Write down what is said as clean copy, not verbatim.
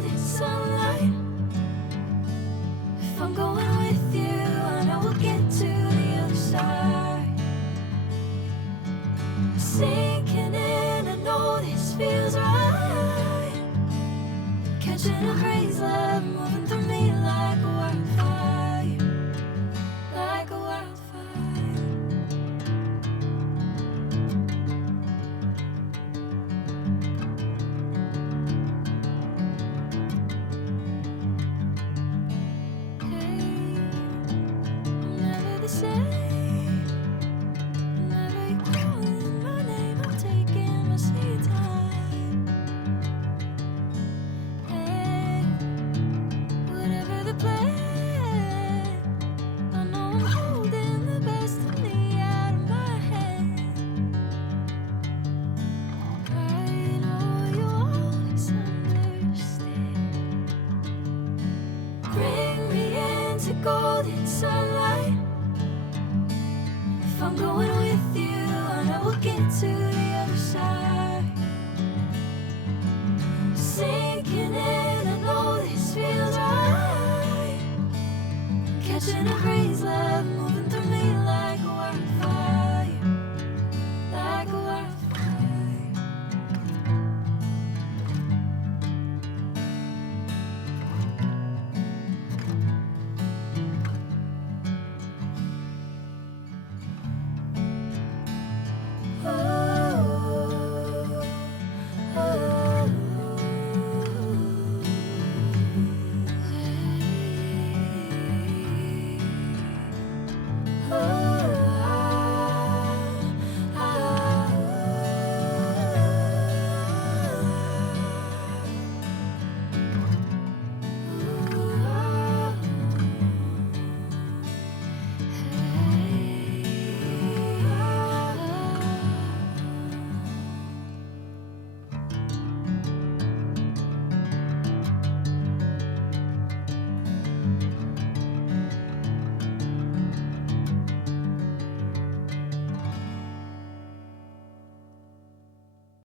golden sunlight. If I'm going with you, I know we'll get to the other side. Sinking in, I know this feels right. Catching a crazy love, moving through me like a wildfire, like a wildfire. Never the same. Whenever you're calling my name, I'm taking my sweet time. Hey, whatever the plan, I know I'm holding the best of me out of my hand. I know you'll always understand. Bring me into golden sunlight. If I'm going with you, I know we'll get to the other side. Sinking in, I know this feels